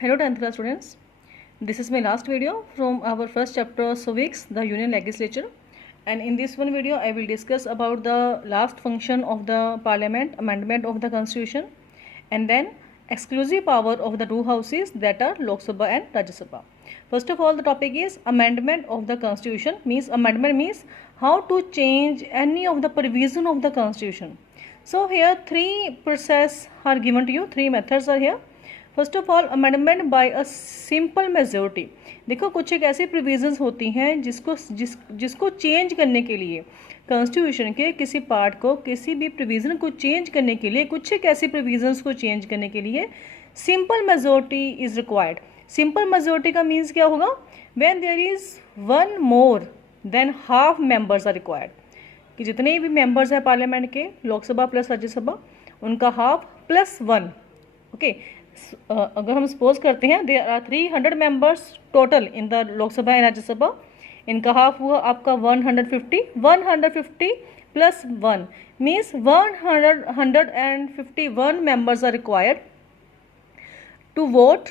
Hello 10th class students. This is my last video from our first chapter of civics, the union legislature, and in this one video I will discuss about the last function of the parliament, amendment of the constitution, and then exclusive power of the two houses, that are Lok Sabha and Rajya Sabha. First of all, the topic is amendment of the constitution. Amendment means how to change any of the provision of the constitution. So here three process are given to you, three methods are here. First of all amendment by a simple majority. देखो कुछ एक ऐसी provisions होती हैं जिसको change करने के लिए, कॉन्स्टिट्यूशन के किसी पार्ट को, किसी भी प्रोविज़न को चेंज करने के लिए, कुछ एक ऐसी प्रोविजंस को चेंज करने के लिए simple majority is required. Simple majority का मीन्स क्या होगा? When there is one more than half members are required. कि जितने भी मेंबर्स हैं पार्लियामेंट के, लोकसभा प्लस राज्यसभा, उनका हाफ प्लस वन. ओके, अगर हम सपोज करते हैं there are 300 members total in the Lok Sabha and Rajya Sabha, इनका हाफ हुआ आपका 150 plus 1 means 151 members are required to vote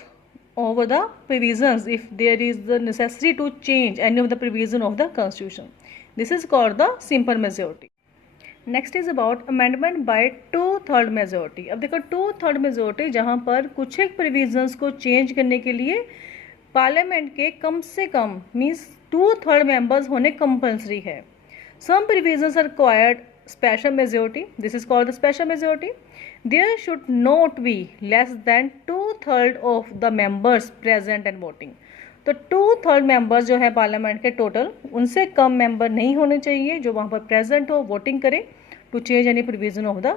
over the provisions if there is the necessity to change any of the provision of the constitution. This is called the simple majority. Next is about amendment by 2/3 majority. अब देखो 2/3 majority जहाँ पर कुछ एक provisions को change करने के लिए पार्लियामेंट के कम से कम मीन्स 2/3 मेंबर्स होने कंपल्सरी है. Some provisions are required special majority. This is called the special majority. There should not be less than 2/3 of the members present and voting. तो 2/3 मेंबर्स जो है पार्लियामेंट के टोटल, उनसे कम मेंबर नहीं होने चाहिए जो वहाँ पर प्रेजेंट हो, वोटिंग करें to change any provision of the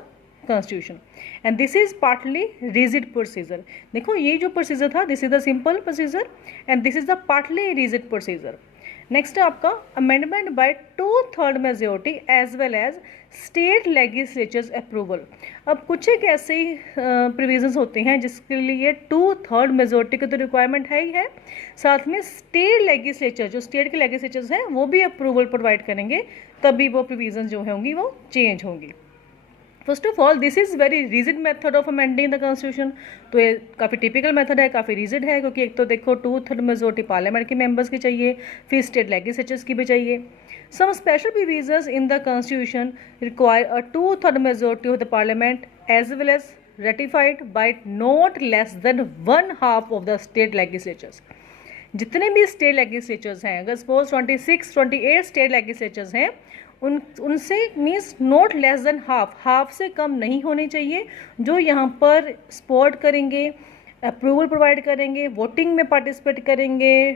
constitution. And this is partly rigid procedure. देखो ये जो प्रोसीजर था, this is the simple procedure and this is the partly rigid procedure. Next है आपका amendment by 2/3 majority as well as state legislatures approval. अब कुछ एक ऐसे प्रोविजंस होते हैं जिसके लिए 2/3 मेजोरिटी की तो रिक्वायरमेंट है ही है, साथ में स्टेट लेजिस्लेचर, जो स्टेट के लेजिस्लेचर्स हैं वो भी अप्रूवल प्रोवाइड करेंगे, तभी वो प्रोविजन जो होंगी वो चेंज होंगी. First of all this is very rigid method of amending the constitution. तो ये काफ़ी टिपिकल मेथड है, काफ़ी रिजिड है, क्योंकि एक तो देखो 2/3 मेजोरिटी पार्लियामेंट के मेंबर्स की चाहिए, फिर स्टेट लेजिस्लेचर्स की भी चाहिए. Some special provisions in the constitution require a 2/3 majority of the parliament as well as ratified by not less than 1/2 of the state legislatures. जितने भी स्टेट लेजिस्लेचर्स हैं, अगर सपोज 28 स्टेट लेजिस्लेचर्स हैं, उनसे means not less than half से कम नहीं होने चाहिए, जो यहाँ पर सपोर्ट करेंगे, अप्रूवल प्रोवाइड करेंगे, वोटिंग में पार्टिसिपेट करेंगे.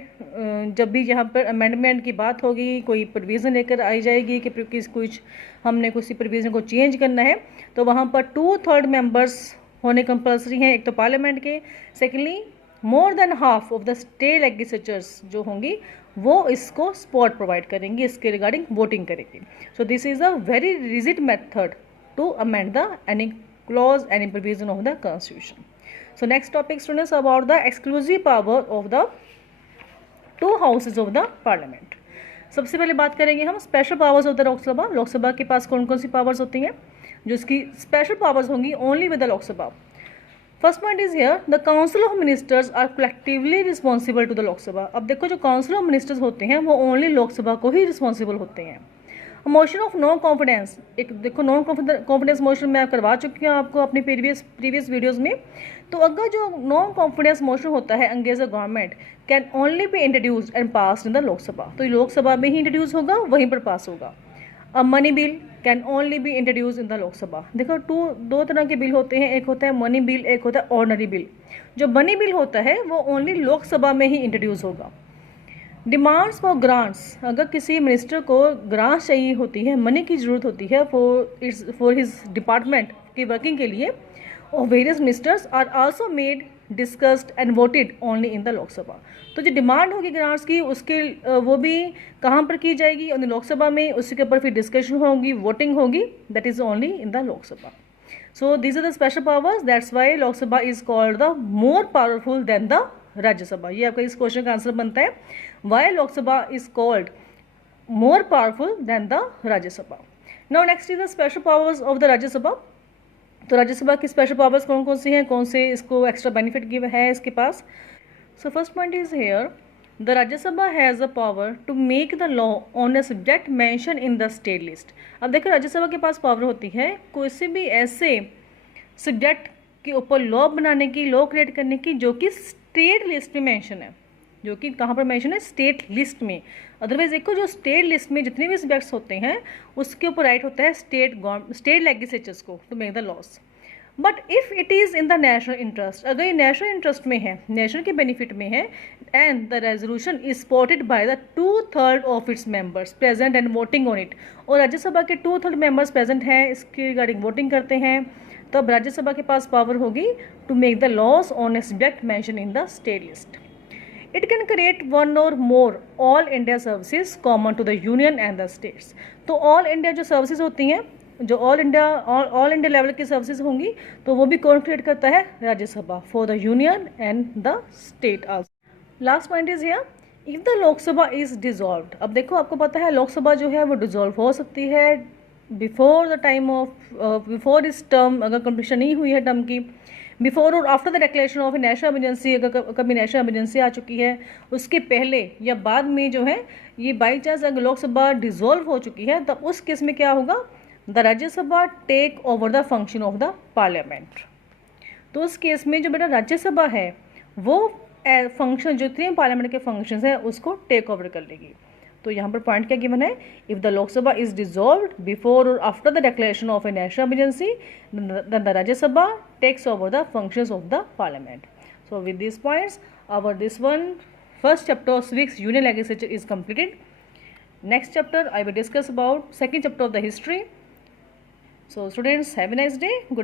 जब भी यहाँ पर अमेंडमेंट की बात होगी, कोई प्रोविज़न लेकर आई जाएगी कि कुछ हमने किसी प्रोविज़न को चेंज करना है, तो वहाँ पर 2/3 मेंबर्स होने कंपल्सरी हैं, एक तो पार्लियामेंट के. Secondly more than half of the state legislatures जो होंगी वो इसको सपोर्ट प्रोवाइड करेंगे, इसके रिगार्डिंग वोटिंग करेंगे. So this is a very rigid method to amend the any clause, any provision of the constitution. So next topic students about the exclusive power of the two houses of the parliament. सबसे पहले बात करेंगे हम special powers of the Lok Sabha. Lok Sabha के पास कौन कौन सी powers होती हैं जो इसकी स्पेशल पावर्स होंगी only with the Lok Sabha. First point is here the council of ministers are collectively responsible to the Lok Sabha. अब देखो जो काउंसिल ऑफ मिनिस्टर्स होते हैं वो ओनली लोकसभा को ही रिस्पॉन्सिबल होते हैं. मोशन ऑफ नो कॉन्फिडेंस, एक देखो नॉन कॉन्फिडेंस मोशन मैं करवा चुकी हूँ आपको अपनी प्रीवियस वीडियोज़ में. तो अगर जो नॉन कॉन्फिडेंस मोशन होता है against the government can only be introduced and passed in the Lok Sabha. तो लोकसभा में ही इंट्रोड्यूस होगा, वहीं पर पास होगा. A money bill can only be introduce in the Lok Sabha. देखो दो तरह के बिल होते हैं, एक होता है मनी बिल, एक होता है ऑर्डनरी बिल. जो मनी बिल होता है वो ओनली लोकसभा में ही इंट्रोड्यूस होगा. डिमांड्स फॉर ग्रांट्स, अगर किसी मिनिस्टर को ग्रांट्स चाहिए होती है, मनी की ज़रूरत होती है फॉर हिज डिपार्टमेंट की वर्किंग के लिए, और various ministers are also made discussed and voted only in the Lok Sabha. तो जो डिमांड होगी ग्रांट्स की उसके वो भी कहाँ पर की जाएगी? उन लोकसभा में. उसी के ऊपर फिर डिस्कशन होगी, वोटिंग होगी, that is only in the Lok Sabha. So these are the special powers, that's why Lok Sabha is called the more powerful than the Rajya Sabha. ये आपका इस क्वेश्चन का आंसर बनता है, why Lok Sabha is called more powerful than the Rajya Sabha. Now next is the special powers of the Rajya Sabha. तो राज्यसभा की special powers कौन कौन सी हैं, कौन से इसको एक्स्ट्रा बेनिफिट गिव है इसके पास। So first point is here, the Rajya Sabha has a power to make the law on a subject mention in the state list. अब देखो राज्यसभा के पास पावर होती है कोई से भी ऐसे सब्जेक्ट के ऊपर लॉ बनाने की, लॉ क्रिएट करने की जो कि स्टेट लिस्ट में मेंशन है, जो कि कहाँ पर मेंशन है, स्टेट लिस्ट में। अदरवाइज देखो जो स्टेट लिस्ट में जितने भी सब्जेक्ट्स होते हैं उसके ऊपर राइट होता है स्टेट लेजिस्लेचर्स को to make the laws. But if it is in the national interest, अगर ये नेशनल इंटरेस्ट में है, नेशनल के बेनिफिट में है, and the resolution is supported by the 2/3 of its members present and voting on it, और राज्यसभा के 2/3 members present हैं, इसके रिगार्डिंग वोटिंग करते हैं, तब राज्यसभा के पास पावर होगी to make the laws on a subject mention in the state list. It can create one or more all India services common to the union and the states. तो all India जो services होती हैं, जो all India level की services होंगी, तो वो भी कौन क्रिएट करता है, Rajya Sabha, for the union and the state also. Last point is here, if the Lok Sabha is dissolved. अब देखो आपको पता है लोकसभा जो है वो डिसॉल्व हो सकती है before the time of, before इस टर्म, अगर कंप्लीशन नहीं हुई है टर्म की, before or after the declaration of national emergency, अगर कभी नेशनल इमरजेंसी आ चुकी है, उसके पहले या बाद में जो है ये बाई चांस अगर लोकसभा डिसॉल्व हो चुकी है, तब उस केस में क्या होगा, the Rajya Sabha take over the function of the parliament. तो उस केस में जो बेटा राज्यसभा है वो फंक्शन, जो जितने पार्लियामेंट के फंक्शंस हैं उसको टेक ओवर कर लेगी। तो यहाँ पर पॉइंट क्या गिवन है, if the Lok Sabha is dissolved before or after the declaration of a national emergency, the Rajya Sabha takes over the functions of the parliament. So with this points our this one first chapter of civics union legislature is completed. Next chapter I will discuss about second chapter of the history. So students, have a nice day. Good